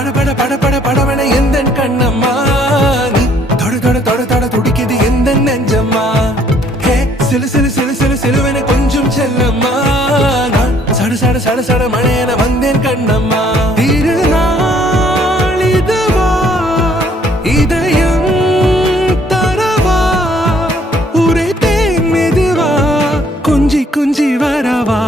பட பட பட படவன எந்தன் கண்ணம்மா நீ தொட தொட தொட தொட துடிக்குது எந்த நெஞ்சம்மா ஹே சிலு சிலு சிலு சிலு சிலுவன கொஞ்சம் செல்லம்மா நான் சட சட சட சட மழையன வந்தேன் கண்ணம்மா திருநாள் இதுவா இதயம் தரவா உரைத்தேன் மெதுவா குஞ்சி குஞ்சி வரவா